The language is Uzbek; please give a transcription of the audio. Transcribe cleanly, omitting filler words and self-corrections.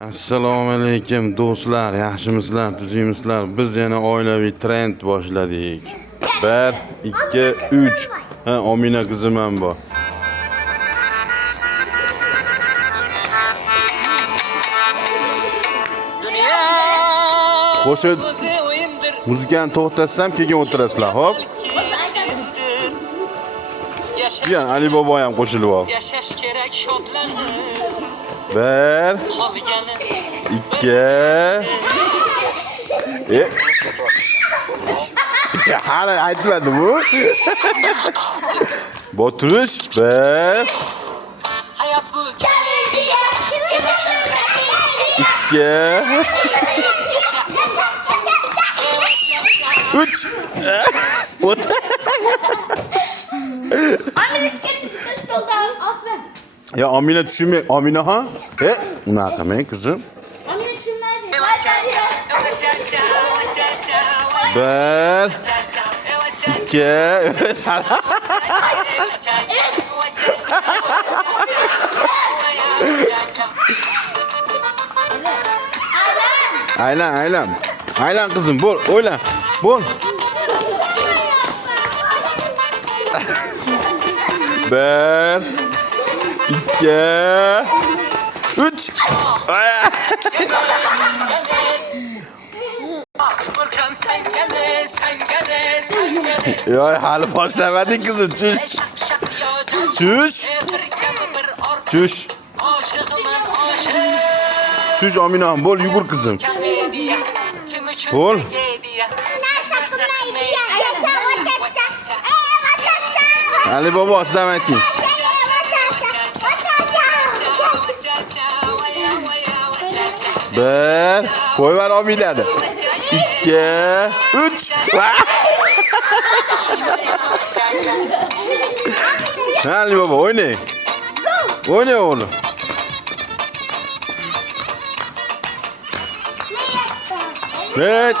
Assalomu alaykum do'stlar, yaxshimisizlar, tuzingmisizlar? Biz yana oilaviy trend boshladik. 1 2 3. Ha, Omina qizim ham bor. Qo'shiq muzikani to'xtatsam keyin o'tirasizlar, xo'p? Ya Ali bobo ham qo'shilib ol. Yashash kerak shodlanib. 1 2 Ya hali aytmadi bu. Boturish 1 Hayat bu 2 3 Otur. Amine çıkarttı bütün stoldan. Aslan. Ya Amine düşünme. Amine ha? Unaqa men kızım. Amine düşünmedi. Hadi ya. 1 2 Sana. Aylan. Aylan kızım bol oyla. Bol. 1 2 3 Ya hali başlamadın kızım. Çüş. Çüş Amina bol yugur kızım. Bol. Ali baba asalametin. Bir. Koy var Amina'da. 2 3 Ali baba oyna. Oyna oğlum. Evet.